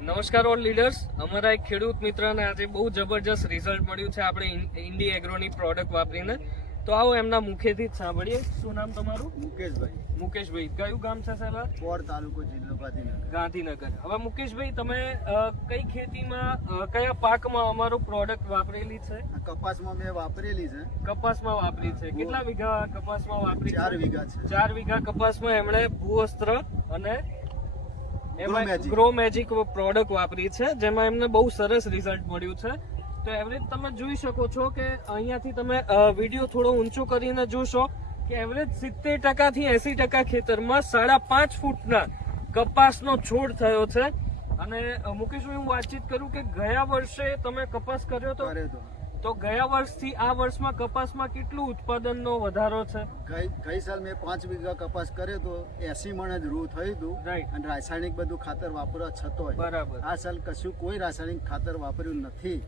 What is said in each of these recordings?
નમસ્કાર all leaders, અમારા એક ખેડૂત મિત્રને આજે બહુ જબરજસ્ત રિઝલ્ટ મળ્યું છે આપણે ઇન્ડી એગ્રોની પ્રોડક્ટ વાપરીને. તો આવો એમના મુખેથી જ સાંભળીએ. શું નામ તમારું? મુકેશભાઈ. મુકેશભાઈ, કયું ગામ છે સાહેબ? પોર તાલુકો, જિલ્લો ગાંધીનગર. હવે મુકેશભાઈ, તમે કઈ ખેતીમાં કયા પાકમાં અમારું પ્રોડક્ટ વાપરેલી છે? કપાસમાં મેં વાપરેલી છે. કપાસમાં વાપરી છે. કેટલા વીઘા કપાસમાં વાપરી? 4 વીઘા છે. 4 વીઘા કપાસમાં એમણે ભૂવસ્ત્ર અને ગ્રો મેજિક પ્રોડક્ટ વાપરી છે, જેમાં એમને બહુ સરસ રિઝલ્ટ મળ્યું છે. તો એવરેજ તમે જોઈ શકો છો કે અહીંયાથી તમે વિડીયો થોડો ઊંચો કરીને જોશો કે એવરેજ 70% થી 80% ખેતરમાં 5.5 ફૂટના કપાસનો છોડ થયો છે. અને મુકેશભાઈ, હું વાતચીત કરું કે ગયા વર્ષે તમે કપાસ કર્યો તો ગયા વર્ષથી આ વર્ષમાં કપાસમાં કેટલું ઉત્પાદનનો વધારો છે? ગઈ સાલ મેં 5 વીઘા કપાસ કર્યો તો 80 મણ જ રૂ થયું હતું. અને રાસાયણિક બધું ખાતર વાપરવા છતો બરાબર આ સાલ કશું કોઈ રાસાયણિક ખાતર વાપર્યું નથી.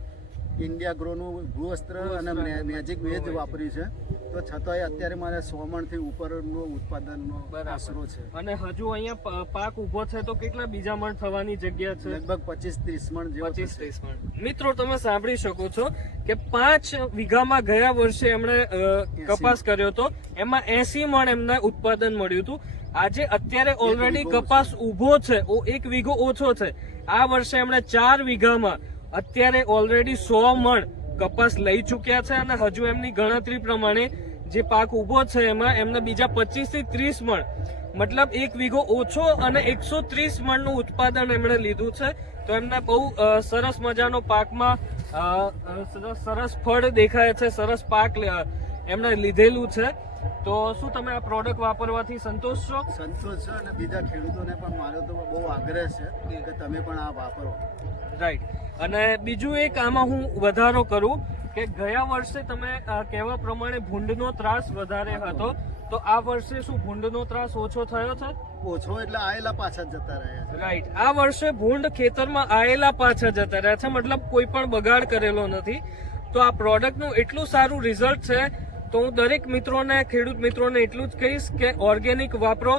ઇન્ડિયા ગ્રોનું ભૂવસ્ત્ર અને મેજિક વેજ વાપર્યું છે. તો છતાંય અત્યારે મારે 100 મણથી ઉપરનો ઉત્પાદનનો આશરો છે. અને હજુ અહીંયા પાક ઉભો છે તો કેટલા બીજા મણ થવાની જગ્યા છે? લગભગ 25-30 મણ જેવો. 25-30 મણ. મિત્રો, તમે સાંભળી શકો છો કે 5 વીઘામાં ગયા વર્ષે એમણે કપાસ કર્યો હતો, એમાં 80 મણ એમને ઉત્પાદન મળ્યું હતું. આજે અત્યારે ઓલરેડી કપાસ ઉભો છે, 1 વીઘો ઓછો છે. આ વર્ષે એમણે 4 વીઘામાં અત્યારે ઓલરેડી 100 મણ કપાસ લઈ ચુક્યા છે. અને હજુ એમની ગણતરી પ્રમાણે જે પાક ઉભો છે એમાં એમને બીજા 25 થી 30 મણ, મતલબ 1 વીઘો ઓછો અને 130 મણનું ઉત્પાદન એમણે લીધું છે. તો એમને બહુ સરસ મજાનો પાકમાં સરસ ફળ દેખાય છે, સરસ પાક એમણે લીધેલું છે. તો શું તમે આ પ્રોડક્ટ વાપરવાથી સંતોષ છો? સંતોષ છે. અને બીજા ખેડૂતોને પણ મારો તો બહુ આગ્રહ છે કે તમે પણ આ વાપરો. રાઈટ. અને બીજું એક આમાં હું વધારો કરું કે ગયા વર્ષે તમે કહેવા પ્રમાણે ભૂંડનો ત્રાસ વધારે હતો, તો આ વર્ષે શું ભૂંડનો ત્રાસ ઓછો થયો છે? ઓછો એટલે આયેલા પાછા જતા રહ્યા છે. રાઈટ. આ વર્ષે ભૂંડ ખેતરમાં આયેલા પાછા જતા રહ્યા છે, મતલબ કોઈ પણ બગાડ કરેલો નથી. તો આ પ્રોડક્ટનું એટલું સારું રિઝલ્ટ છે. તો હું દરેક મિત્રોને, ખેડૂત મિત્રોને એટલું જ કહીશ કે ઓર્ગેનિક વાપરો,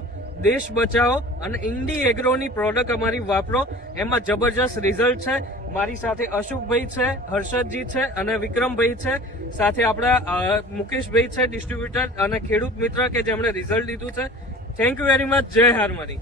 દેશ બચાવો અને ઇન્ડી એગ્રોની પ્રોડક્ટ અમારી વાપરો. એમાં જબરજસ્ત રિઝલ્ટ છે. મારી સાથે અશુભભાઈ છે, હર્ષદજી છે અને વિક્રમભાઈ છે. સાથે આપણા મુકેશભાઈ છે, ડિસ્ટ્રીબ્યુટર અને ખેડૂત મિત્ર કે જેમણે રિઝલ્ટ લીધું છે. Thank you very much. જય હારમારી.